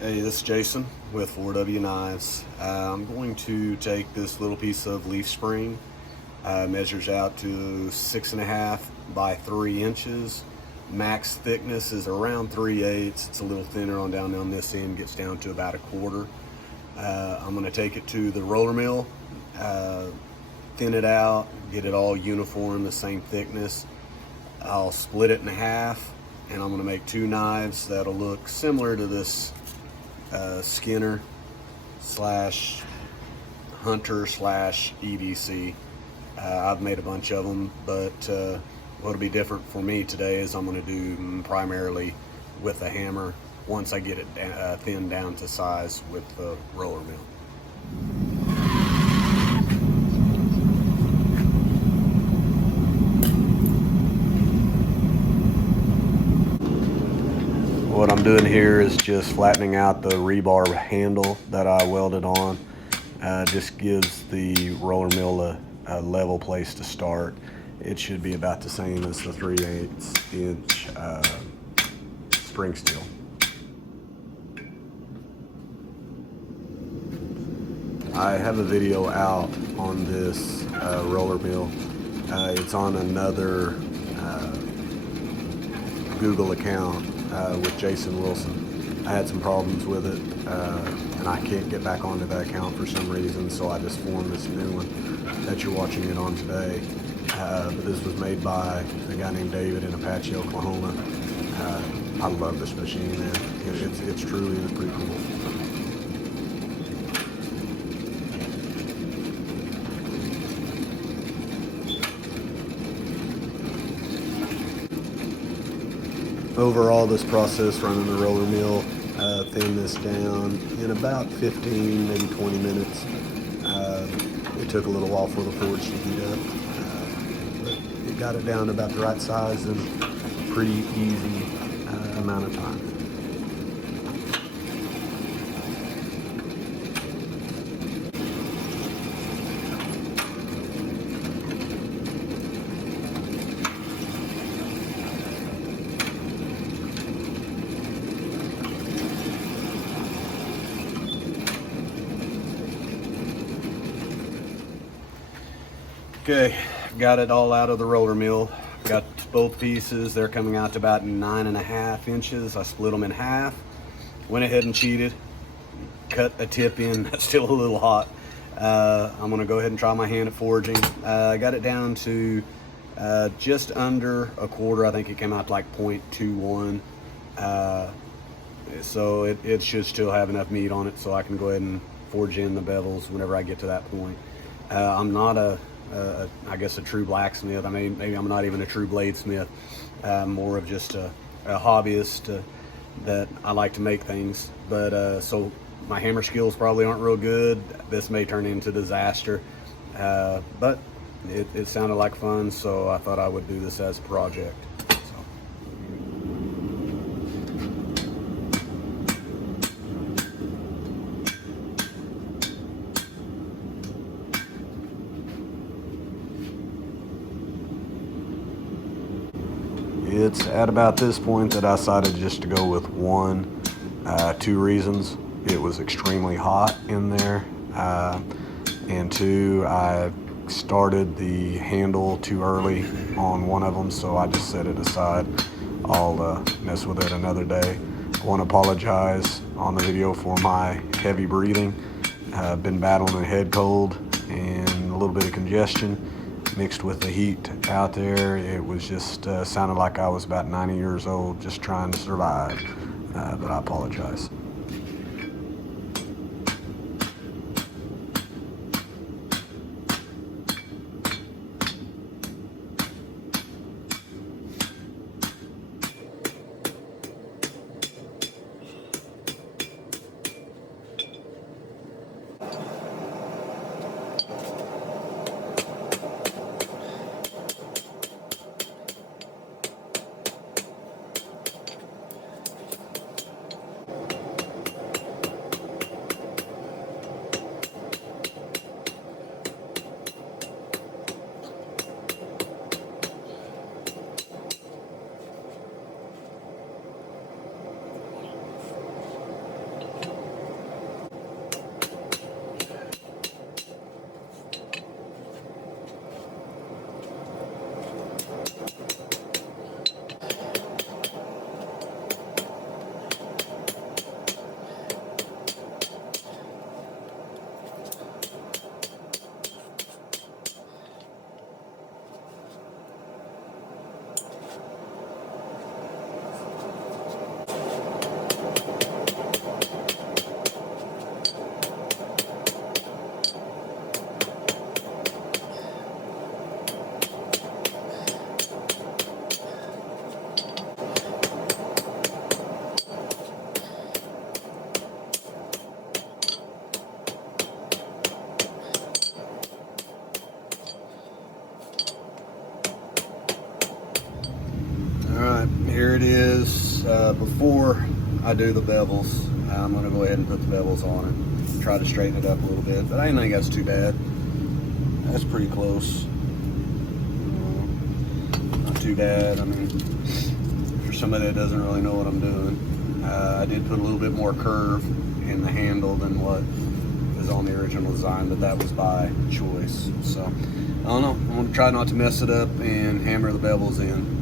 Hey, this is Jason with 4W Knives. I'm going to take this little piece of leaf spring, measures out to 6.5 by 3 inches. Max thickness is around 3/8. It's a little thinner on this end, gets down to about 1/4. I'm going to take it to the roller mill, thin it out, get it all uniform, the same thickness. I'll split it in half, and I'm going to make 2 knives that'll look similar to this Skinner slash Hunter slash EDC. I've made a bunch of them, but what'll be different for me today is I'm going to do primarily with a hammer once I get it thinned down to size with the roller mill. What I'm doing here is just flattening out the rebar handle that I welded on. Just gives the roller mill a level place to start. It should be about the same as the 3/8 inch spring steel. I have a video out on this roller mill. It's on another Google account with Jason Wilson. I had some problems with it, and I can't get back onto that account for some reason, so I just formed this new one that you're watching it on today. But this was made by a guy named David in Apache, Oklahoma. I love this machine, man. It's truly pretty cool. Overall, this process running the roller mill, thin this down in about 15, maybe 20 minutes. It took a little while for the forge to heat up, but it got it down to about the right size in a pretty easy amount of time. Okay, got it all out of the roller mill. Got both pieces. They're coming out to about 9.5 inches. I split them in half. Went ahead and cheated. Cut a tip in. That's still a little hot. I'm gonna go ahead and try my hand at forging. I got it down to just under 1/4. I think it came out to like 0.21. So it should still have enough meat on it, so I can go ahead and forge in the bevels whenever I get to that point. I'm not I guess a true blacksmith. I mean, maybe I'm not even a true bladesmith. More of just a hobbyist that I like to make things. But so my hammer skills probably aren't real good. This may turn into disaster. But it sounded like fun, so I thought I would do this as a project. It's at about this point that I decided just to go with one. 2 reasons. It was extremely hot in there, and 2, I started the handle too early on one of them, so I just set it aside. I'll mess with it another day. I want to apologize on the video for my heavy breathing. I've been battling a head cold and a little bit of congestion mixed with the heat out there. It was just sounded like I was about 90 years old just trying to survive, but I apologize. I do the bevels. I'm gonna go ahead and put the bevels on it. Try to straighten it up a little bit, but I didn't think that's too bad. That's pretty close. Not too bad. I mean, for somebody that doesn't really know what I'm doing, I did put a little bit more curve in the handle than what is on the original design, but that was by choice. So I don't know. I'm gonna try not to mess it up and hammer the bevels in.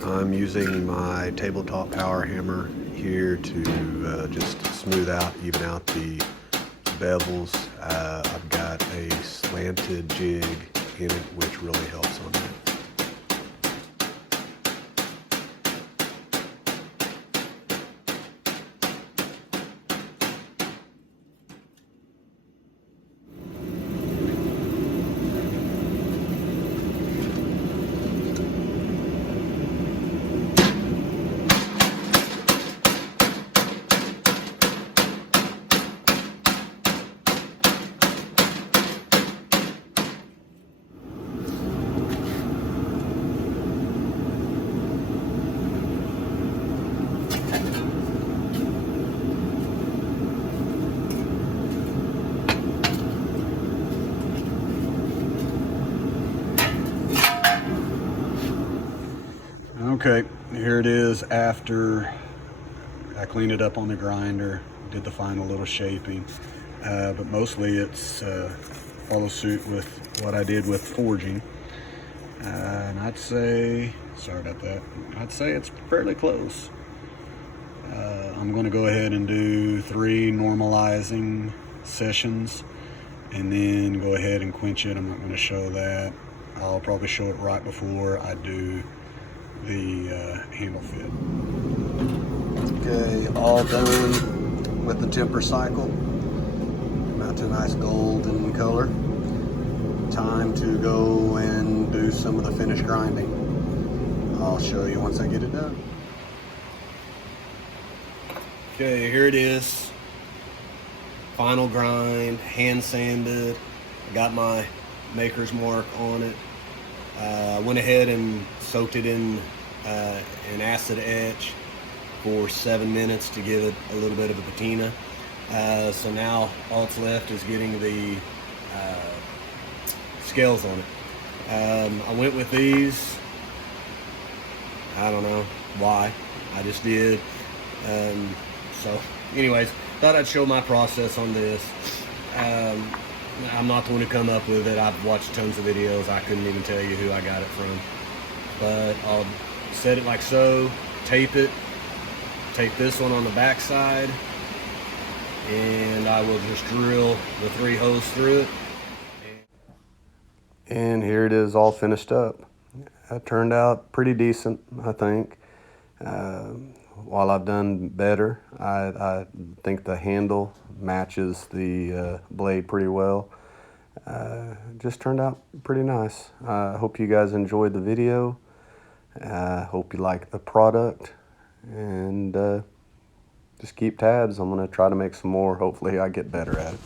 I'm using my tabletop power hammer here to just smooth out, even out the bevels. I've got a slanted jig in it, which really helps on that. Okay, here it is after I cleaned it up on the grinder, did the final little shaping, but mostly it's follow suit with what I did with forging. And I'd say, sorry about that, I'd say it's fairly close. I'm going to go ahead and do 3 normalizing sessions and then go ahead and quench it. I'm not going to show that. I'll probably show it right before I do the handle fit. Okay, all done with the temper cycle. That's a nice golden color. Time to go and do some of the finished grinding. I'll show you once I get it done. Okay, here it is. Final grind, hand sanded. I got my maker's mark on it. I went ahead and soaked it in an acid etch for 7 minutes to give it a little bit of a patina. So now all that's left is getting the scales on it. I went with these. I don't know why. I just did. So anyways, thought I'd show my process on this. I'm not the one to come up with it. I've watched tons of videos. I couldn't even tell you who I got it from. But I'll set it like so, tape it, tape this one on the back side, and I will just drill the 3 holes through it. And here it is all finished up. That turned out pretty decent, I think. While I've done better, I think the handle matches the blade pretty well. Just turned out pretty nice. I hope you guys enjoyed the video. Hope you like the product, and just keep tabs. I'm gonna try to make some more. Hopefully I get better at it.